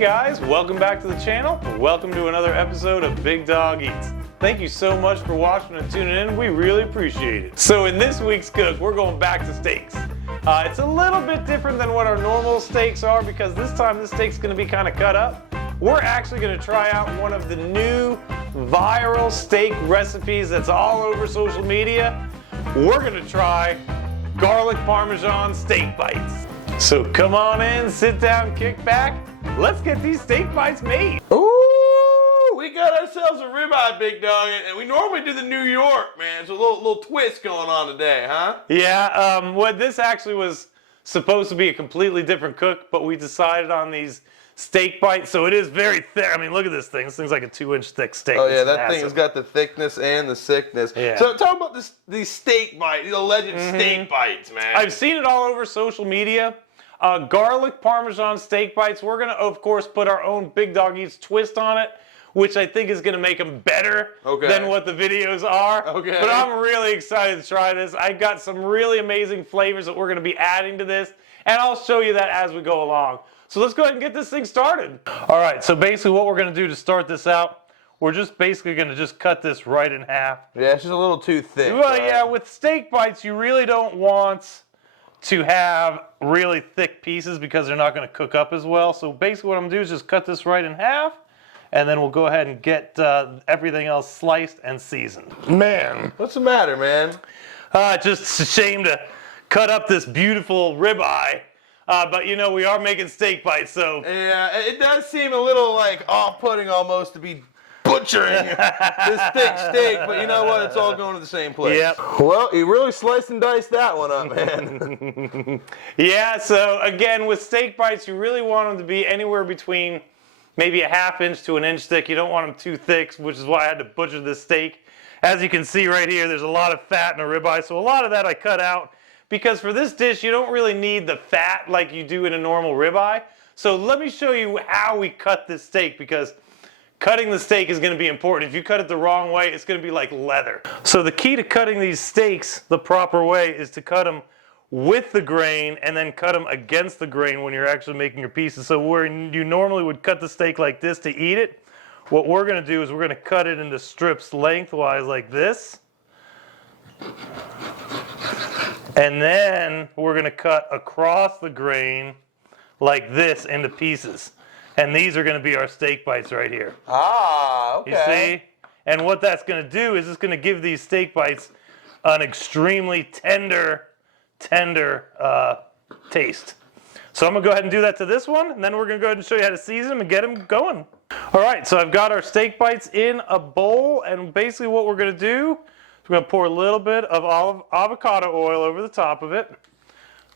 guys, welcome back to the channel. Welcome to another episode of Big Dog Eats. Thank you so much for watching and tuning in. We really appreciate it. So in this week's cook, we're going back to steaks. It's a little bit different than what our normal steaks are because this time this steak's gonna be kind of cut up. We're actually gonna try out one of the new viral steak recipes that's all over social media. We're gonna try garlic Parmesan steak bites. So come on in, sit down, kick back. Let's get these steak bites made. Ooh, we got ourselves a ribeye, big dog, and we normally do the New York, man. So a little twist going on today, huh? Yeah, what this actually was supposed to be a completely different cook, but we decided on these steak bites, so it is very thick. I mean, look at this thing. This thing's like a 2-inch thick steak. Oh yeah, it's that massive. thing has got the thickness and the sickness. Yeah. So talk about these steak bites, these alleged steak bites, man. I've seen it all over social media. Garlic Parmesan steak bites. We're gonna, of course, put our own Big Dog Eats twist on it, which I think is gonna make them better than what the videos are. Okay. But I'm really excited to try this. I got some really amazing flavors that we're gonna be adding to this, and I'll show you that as we go along. So let's go ahead and get this thing started. All right, so basically what we're gonna do to start this out, we're just basically gonna just cut this right in half. Yeah, it's just a little too thick. Well, right? yeah, with steak bites, you really don't want to have really thick pieces because they're not gonna cook up as well. So basically what I'm gonna do is just cut this right in half, and then we'll go ahead and get everything else sliced and seasoned. Man. What's the matter, man? Just a shame to cut up this beautiful ribeye. But you know, we are making steak bites, so. Yeah, it does seem a little like off-putting almost to be butchering this thick steak, but you know what? It's all going to the same place. Yep. Well, you really sliced and diced that one up, man. Yeah, so again, with steak bites, you really want them to be anywhere between maybe a 1/2 inch to 1 inch thick. You don't want them too thick, which is why I had to butcher this steak. As you can see right here, there's a lot of fat in a ribeye, so a lot of that I cut out. Because for this dish, you don't really need the fat like you do in a normal ribeye. So let me show you how we cut this steak, because cutting the steak is going to be important. If you cut it the wrong way, it's going to be like leather. So the key to cutting these steaks the proper way is to cut them with the grain and then cut them against the grain when you're actually making your pieces. So where you normally would cut the steak like this to eat it, what we're going to do is we're going to cut it into strips lengthwise like this. And then we're going to cut across the grain like this into pieces. And these are going to be our steak bites right here. Ah, okay. You see? And what that's going to do is it's going to give these steak bites an extremely tender taste. So I'm going to go ahead and do that to this one, and then we're going to go ahead and show you how to season them and get them going. All right, so I've got our steak bites in a bowl, and basically what we're going to do, we're going to pour a little bit of avocado oil over the top of it.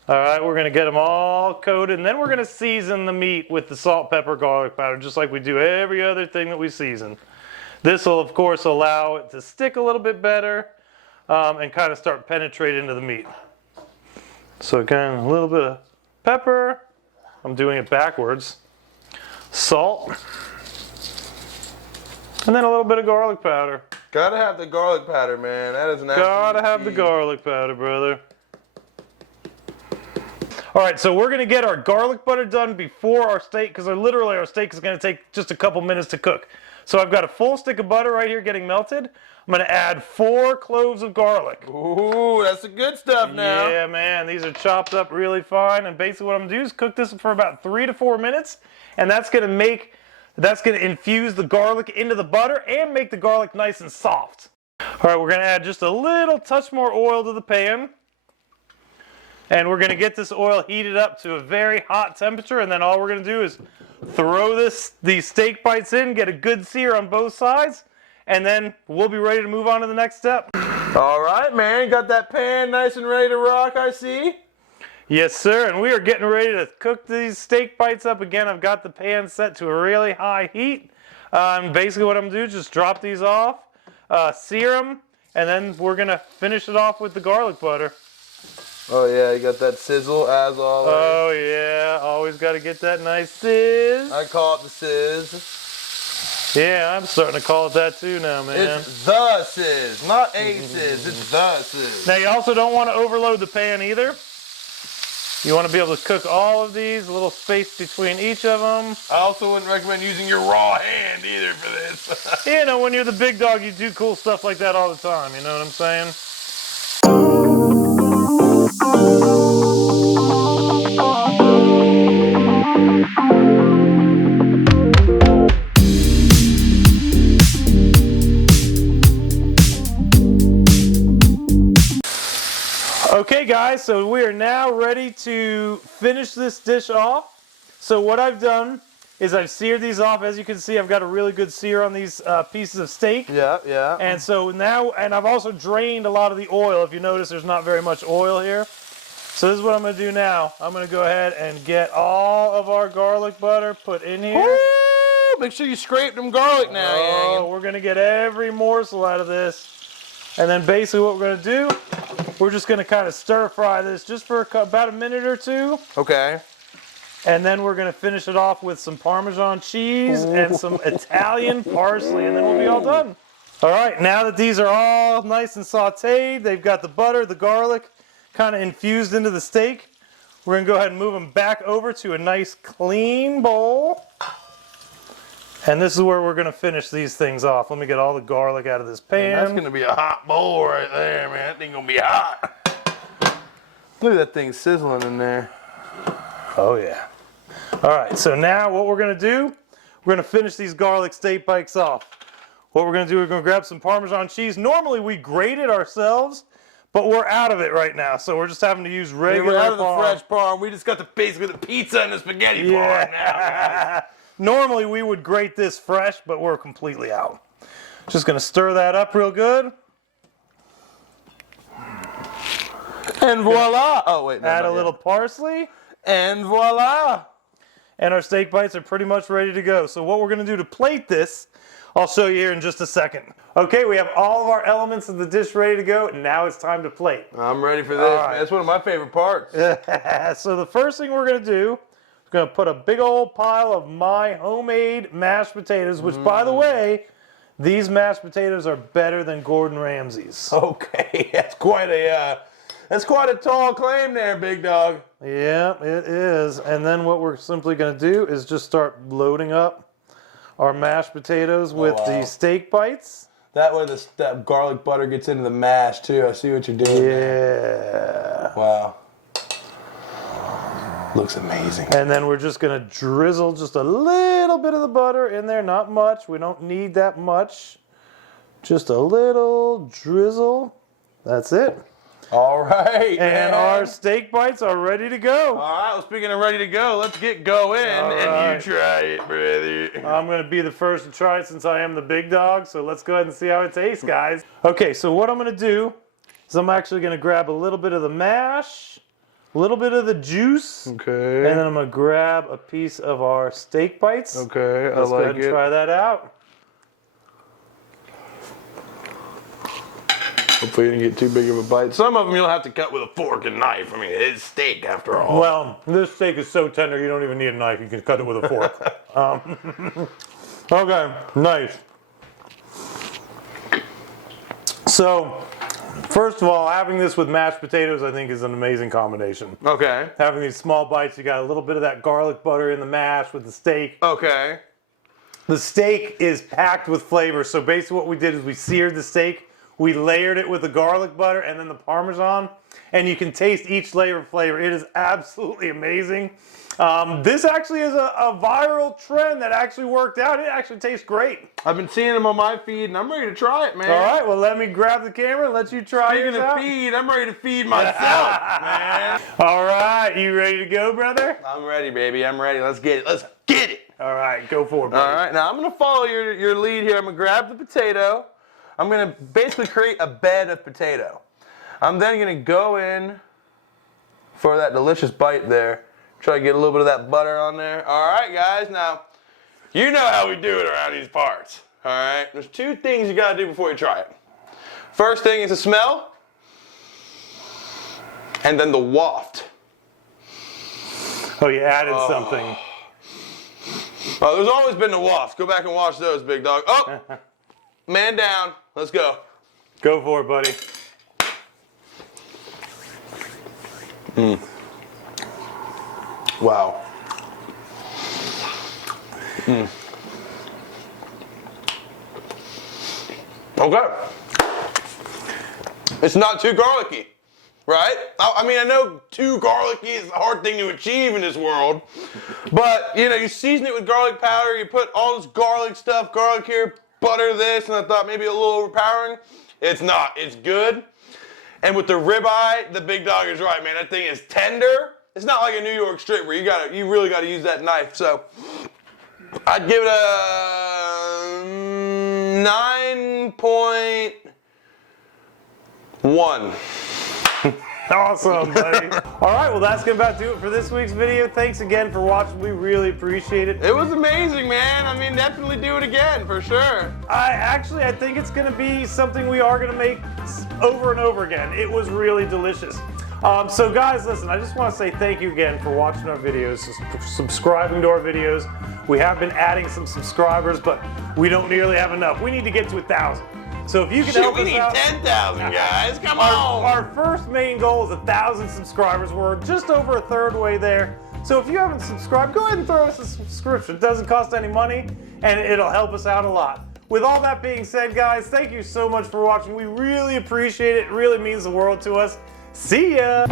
All right, we're going to get them all coated, and then we're going to season the meat with the salt, pepper, garlic powder, just like we do every other thing that we season. This will, of course, allow it to stick a little bit better and kind of start penetrating into the meat. So again, a little bit of pepper. I'm doing it backwards. Salt. And then a little bit of garlic powder. Gotta have the garlic powder, man. That is an absolute Gotta have the garlic powder, brother. All right, so we're gonna get our garlic butter done before our steak, because literally our steak is gonna take just a couple minutes to cook. So I've got a full stick of butter right here getting melted. I'm gonna add 4 cloves of garlic. Ooh, that's the good stuff now. Yeah, man, these are chopped up really fine. And basically what I'm gonna do is cook this for about 3 to 4 minutes, and that's gonna infuse the garlic into the butter and make the garlic nice and soft. All right, we're gonna add just a little touch more oil to the pan. And we're going to get this oil heated up to a very hot temperature, and then all we're going to do is throw these steak bites in, get a good sear on both sides, and then we'll be ready to move on to the next step. All right, man. Got that pan nice and ready to rock, I see. Yes, sir, and we are getting ready to cook these steak bites up again. I've got the pan set to a really high heat. Basically what I'm going to do is just drop these off, sear them, and then we're going to finish it off with the garlic butter. Oh yeah, you got that sizzle as always. Oh yeah, always got to get that nice sizz. I call it the sizz. Yeah, I'm starting to call it that too now, man. It's the sizz, not a sizz. It's the sizz. Now you also don't want to overload the pan either. You want to be able to cook all of these, a little space between each of them. I also wouldn't recommend using your raw hand either for this. You know, when you're the big dog, you do cool stuff like that all the time, you know what I'm saying? Okay guys, so we are now ready to finish this dish off. So what I've done is I've seared these off. As you can see, I've got a really good sear on these pieces of steak. Yeah, yeah. And so now, and I've also drained a lot of the oil. If you notice, there's not very much oil here. So this is what I'm gonna do now. I'm gonna go ahead and get all of our garlic butter put in here. Woo! Make sure you scrape them garlic now. Oh, we're gonna get every morsel out of this. And then basically what we're gonna do, we're just gonna kind of stir fry this just for about a minute or two. Okay. And then we're gonna finish it off with some Parmesan cheese and some Italian parsley, and then we'll be all done. All right, now that these are all nice and sauteed, they've got the butter, the garlic kind of infused into the steak. We're gonna go ahead and move them back over to a nice clean bowl. And this is where we're gonna finish these things off. Let me get all the garlic out of this pan. Man, that's gonna be a hot bowl right there, man. That thing gonna be hot. Look at that thing sizzling in there. Oh yeah. All right, so now what we're gonna do, we're gonna finish these garlic steak bites off. What we're gonna do, we're gonna grab some Parmesan cheese. Normally we grate it ourselves, but we're out of it right now, so we're just having to use regular We're out of the Parm. fresh parm. We just got basically the pizza and the spaghetti parm now, guys. Normally we would grate this fresh, but we're completely out. Just gonna stir that up real good. And voila! Oh wait, no, Add a not little yet. parsley. And voila! And our steak bites are pretty much ready to go. So what we're gonna do to plate this, I'll show you here in just a second. Okay, we have all of our elements of the dish ready to go, and now it's time to plate. I'm ready for this, right. man. That's one of my favorite parts. So the first thing we're gonna do, we're gonna put a big old pile of my homemade mashed potatoes, which by the way, these mashed potatoes are better than Gordon Ramsay's. Okay, that's quite a tall claim there, big dog. Yeah, it is. And then what we're simply gonna do is just start loading up our mashed potatoes with wow. the steak bites. That way that garlic butter gets into the mash too. I see what you're doing. Yeah. Wow. Looks amazing. And then we're just gonna drizzle just a little bit of the butter in there, not much. We don't need that much. Just a little drizzle. That's it. All right. And man. our steak bites are ready to go. All right, well, speaking of ready to go, let's get going and right. you try it, brother. I'm gonna be the first to try it since I am the big dog, so let's go ahead and see how it tastes, guys. Okay, so what I'm gonna do is I'm actually gonna grab a little bit of the mash, a little bit of the juice, Okay. and then I'm gonna grab a piece of our steak bites. Okay, Let's go ahead and try that out. Hopefully you didn't get too big of a bite. Some of them you'll have to cut with a fork and knife. I mean, it's steak after all. Well, this steak is so tender you don't even need a knife. You can cut it with a fork. Okay, nice. So, first of all, having this with mashed potatoes I think is an amazing combination. Okay. Having these small bites, you got a little bit of that garlic butter in the mash with the steak. Okay. The steak is packed with flavor, so basically what we did is we seared the steak, we layered it with the garlic butter and then the Parmesan, and you can taste each layer of flavor. It is absolutely amazing. This actually is a viral trend that actually worked out. It actually tastes great. I've been seeing them on my feed, and I'm ready to try it, man. All right, well, let me grab the camera and let you try Speaking yours of out. feed, I'm ready to feed myself, man. All right, you ready to go, brother? I'm ready, baby. I'm ready. Let's get it. Let's get it. All right, go for it, buddy. All right, now I'm going to follow your lead here. I'm going to grab the potato. I'm going to basically create a bed of potato. I'm then going to go in for that delicious bite there. Try to get a little bit of that butter on there. All right, guys. Now, you know how we do it around these parts. All right? There's two things you got to do before you try it. First thing is the smell. And then the waft. Oh, you added something. Oh, there's always been the waft. Go back and watch those, big dog. Oh, man down. Let's go. Go for it, buddy. Wow. Okay. It's not too garlicky, right? I mean, I know too garlicky is a hard thing to achieve in this world, but you know, you season it with garlic powder, you put all this garlic stuff, garlic here, butter this, and I thought maybe a little overpowering. It's not. It's good. And with the ribeye, the big dog is right, man. That thing is tender. It's not like a New York strip where you really gotta use that knife. So I'd give it a 9.1. Awesome, buddy. All right, well, that's going to about do it for this week's video. Thanks again for watching. We really appreciate it. It was amazing, man. I mean, definitely do it again, for sure. I think it's going to be something we are going to make over and over again. It was really delicious. So guys, listen, I just want to say thank you again for watching our videos, subscribing to our videos. We have been adding some subscribers, but we don't nearly have enough. We need to get to 1,000. So if you can help us out. We need 10,000 guys, come on. Our first main goal is 1,000 subscribers. We're just over a third way there. So if you haven't subscribed, go ahead and throw us a subscription. It doesn't cost any money, and it'll help us out a lot. With all that being said, guys, thank you so much for watching. We really appreciate it. It really means the world to us. See ya.